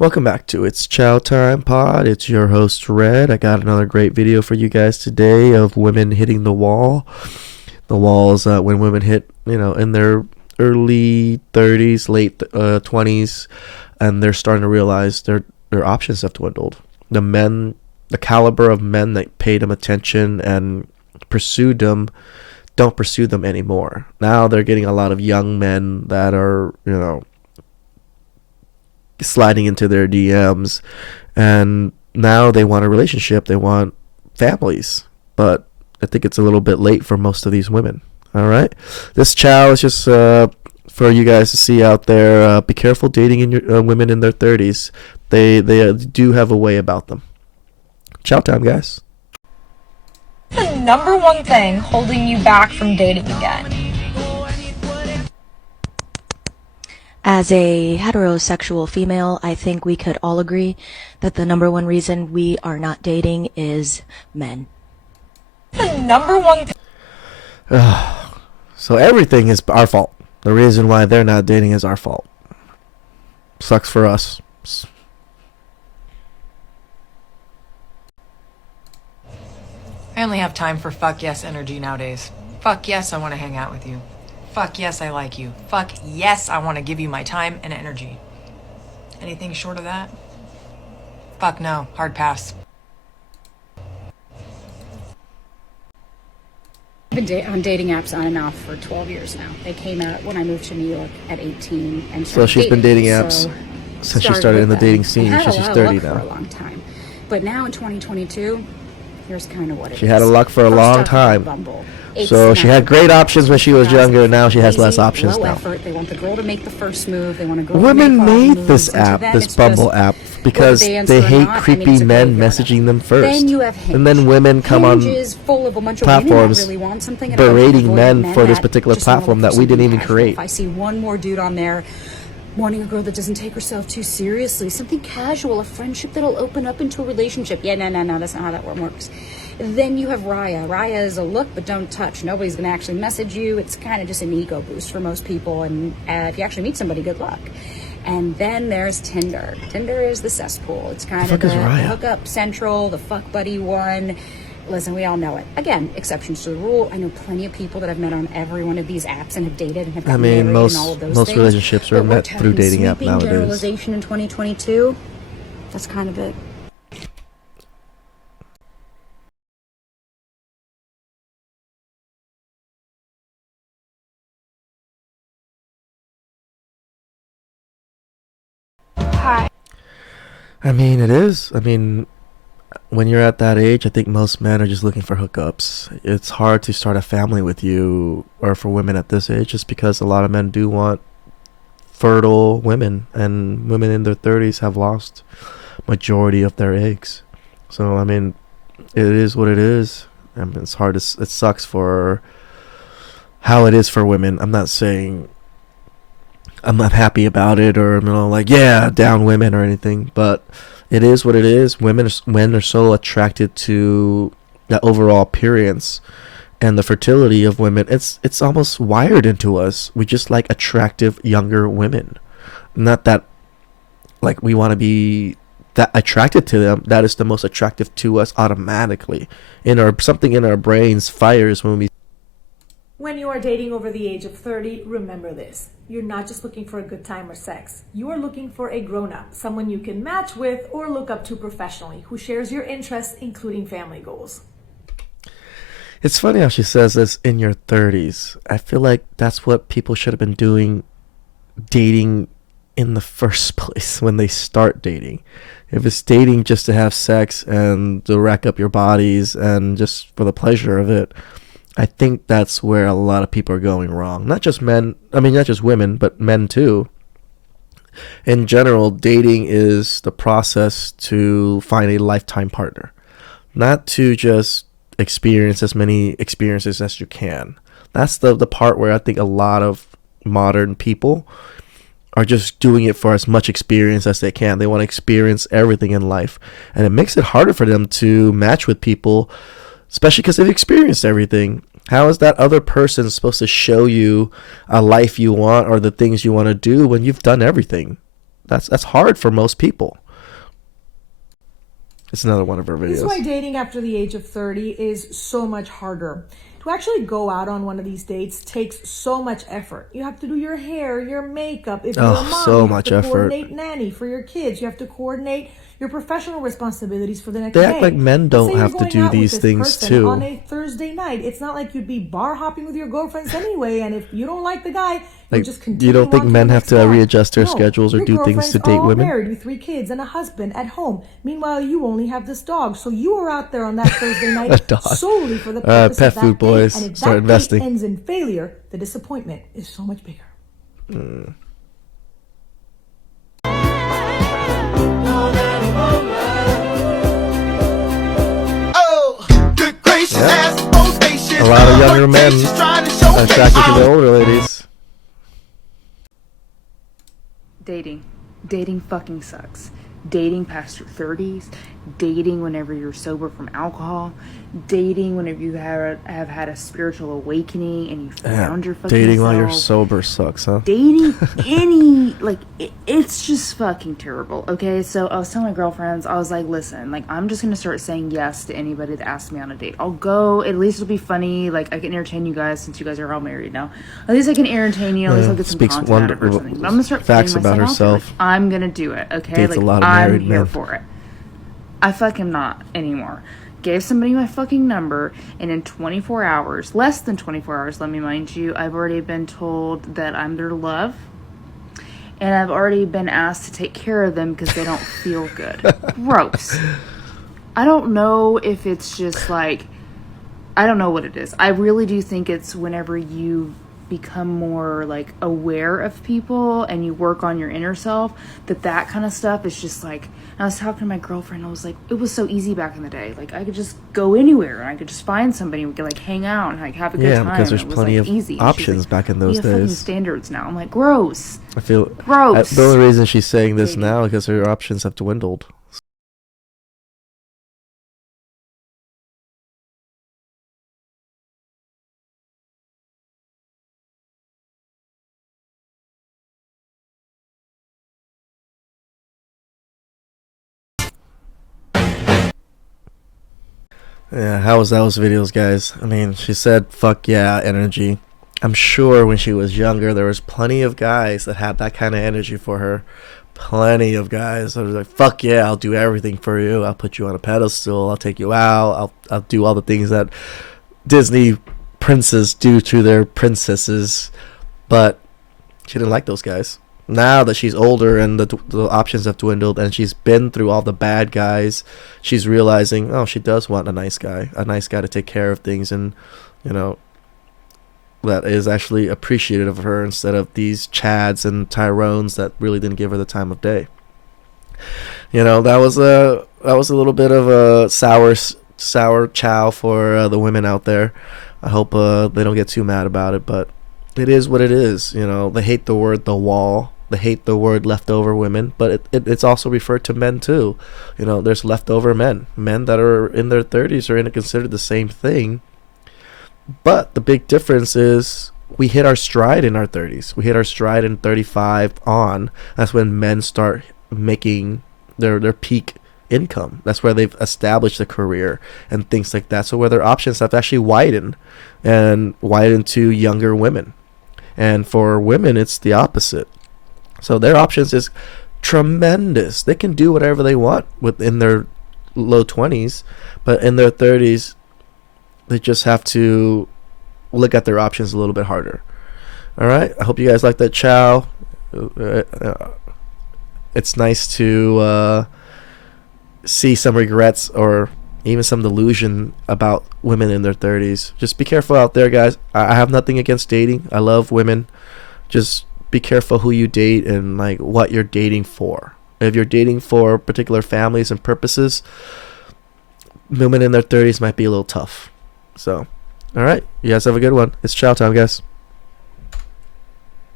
Welcome back to It's Chow Time Pod. It's your host Red. I got another great video for you guys today of women hitting the wall. The wall is when women hit, in their early 30s, late 20s, and they're starting to realize their options have dwindled. The caliber of men that paid them attention and pursued them, don't pursue them anymore. Now they're getting a lot of young men that are, sliding into their DMs, and now they want a relationship, they want families, but I think it's a little bit late for most of these women. All right, this chow is just for you guys to see out there. Be careful dating in your women in their 30s. They do have a way about them. Chow time, guys. The number one thing holding you back from dating again? As a heterosexual female, I think we could all agree that the number one reason we are not dating is men. The number one So everything is our fault. The reason why they're not dating is our fault. Sucks for us. I only have time for fuck yes energy nowadays. Fuck yes, I want to hang out with you. Fuck yes, I like you. Fuck yes, I want to give you my time and energy. Anything short of that? Fuck no, hard pass. I've been on dating apps on and off for 12 years now. They came out when I moved to New York at 18 and So she's been dating apps since she started in the dating scene. So she's 30 now. For a long time. But now in 2022, here's kind of what it is. She had a luck for a long time. So she had great options when she was younger, and now she has less options now. They want the girl to make the first move. They want a girl Women to made this app, this Bumble app, because they hate creepy men messaging them first. And then women come on platforms berating men for this particular platform that we didn't even create. If I see one more dude on there wanting a girl that doesn't take herself too seriously, something casual, a friendship that'll open up into a relationship. Yeah, no, that's not how that one works. Then you have Raya. Raya is a look but don't touch. Nobody's going to actually message you. It's kind of just an ego boost for most people. And if you actually meet somebody, good luck. And then there's Tinder. Tinder is the cesspool. It's kind of the hookup central, the fuck buddy one. Listen, we all know it. Again, exceptions to the rule. I know plenty of people that I've met on every one of these apps and have dated and have gotten married and all of those most things. Relationships are met through dating app nowadays. Generalization in 2022. That's kind of it. I mean, it is. When you're at that age, I think most men are just looking for hookups. It's hard to start a family with you, or for women at this age, just because a lot of men do want fertile women, and women in their 30s have lost majority of their eggs. So, it is what it is. It's hard. It sucks for how it is for women. I'm not saying I'm not happy about it, or down women or anything, but it is what it is. Men are so attracted to that overall appearance and the fertility of women. It's almost wired into us. We just like attractive younger women. Not that we want to be that attracted to them. That is the most attractive to us automatically. Something in our brains fires When you are dating over the age of 30, remember this. You're not just looking for a good time or sex. You are looking for a grown-up, someone you can match with or look up to professionally, who shares your interests, including family goals. It's funny how she says this, in your 30s. I feel like that's what people should have been doing, dating in the first place, when they start dating. If it's dating just to have sex and to rack up your bodies and just for the pleasure of it, I think that's where a lot of people are going wrong. Not just men, not just women, but men too. In general, dating is the process to find a lifetime partner, not to just experience as many experiences as you can. That's the part where I think a lot of modern people are just doing it for as much experience as they can. They want to experience everything in life, and it makes it harder for them to match with people, especially because they've experienced everything. How is that other person supposed to show you a life you want or the things you want to do when you've done everything? That's hard for most people. It's another one of her This is why videos. dating after the age of 30 is so much harder. To actually go out on one of these dates takes so much effort. You have to do your hair, your makeup. If you're a mom, So you have much to effort. coordinate nanny for your kids. You have to coordinate your professional responsibilities for the next They day. act like men Let's don't say you're have to going do out with these this things person too. on a Thursday night. It's not like you'd be bar hopping with your girlfriends anyway, and if you don't like the guy, you'll Like, just continue you don't think on to men the have next to guy. readjust their No, schedules or your do things girlfriends to are date all women? married with 3 kids and a husband at home. Meanwhile, you only have this dog, so you are out there on that Thursday A night dog. solely for the purpose Pet of that food date. boys, And if start that investing. date ends in failure, the disappointment is so much bigger. A lot of younger men are attracted to the older ladies. Dating fucking sucks. Dating past your 30s, dating whenever you're sober from alcohol, dating whenever you have had a spiritual awakening and you found your fucking Dating while you're self. sober sucks, huh? Dating it's just fucking terrible. Okay, so I was telling my girlfriends, I was like, listen, like, I'm just gonna start saying yes to anybody that asks me on a date. I'll go, at least it'll be funny, like, I can entertain you guys since you guys are all married now. At least I can entertain you, at least I'll get some Speaks content out of it or something. But I'm gonna start facts putting about myself out there. herself. Like, I'm gonna do it, okay? Dates Like, a lot of I'm married here men. for it. I fucking not anymore. Gave somebody my fucking number, and in 24 hours, less than 24 hours, let me mind you, I've already been told that I'm their love, and I've already been asked to take care of them because they don't feel good. Gross. I don't know if it's just like, I don't know what it is. I really do think it's whenever you become more like aware of people and you work on your inner self, that kind of stuff is just like, I was talking to my girlfriend, I was like, it was so easy back in the day. Like, I could just go anywhere and I could just find somebody and we could like hang out and like have a good time. Because there's and it was, plenty like, of easy. And she's options like, back in we those have fucking days. standards now. I'm like, gross. I feel Gross. the only reason she's saying this Dating. now is because her options have dwindled. Yeah, how was those videos, guys? I mean, she said fuck yeah energy. I'm sure when she was younger there was plenty of guys that had that kind of energy for her. Plenty of guys that were like, fuck yeah, I'll do everything for you. I'll put you on a pedestal. I'll take you out. I'll do all the things that Disney princes do to their princesses. But she didn't like those guys. Now that she's older and the options have dwindled and she's been through all the bad guys, she's realizing, oh, she does want a nice guy to take care of things, and you know, that is actually appreciative of her instead of these Chads and Tyrones that really didn't give her the time of day. You know, that was a little bit of a sour chow for the women out there. I hope they don't get too mad about it, but it is what it is. You know, they hate the word the wall. They hate the word leftover women, but it's also referred to men too. You know, there's leftover men that are in their 30s are considered the same thing. But the big difference is we hit our stride in our 30s. We hit our stride in 35 on. That's when men start making their peak income. That's where they've established a career and things like that. So where their options have actually widened to younger women. And for women, it's the opposite. So their options is tremendous. They can do whatever they want within their low 20s, but in their 30s, they just have to look at their options a little bit harder. All right. I hope you guys like that chow. It's nice to see some regrets or even some delusion about women in their 30s. Just be careful out there, guys. I have nothing against dating. I love women. Just be careful who you date and like what you're dating for. If you're dating for particular families and purposes, women in their 30s might be a little tough. So, all right. You guys have a good one. It's chow time, guys.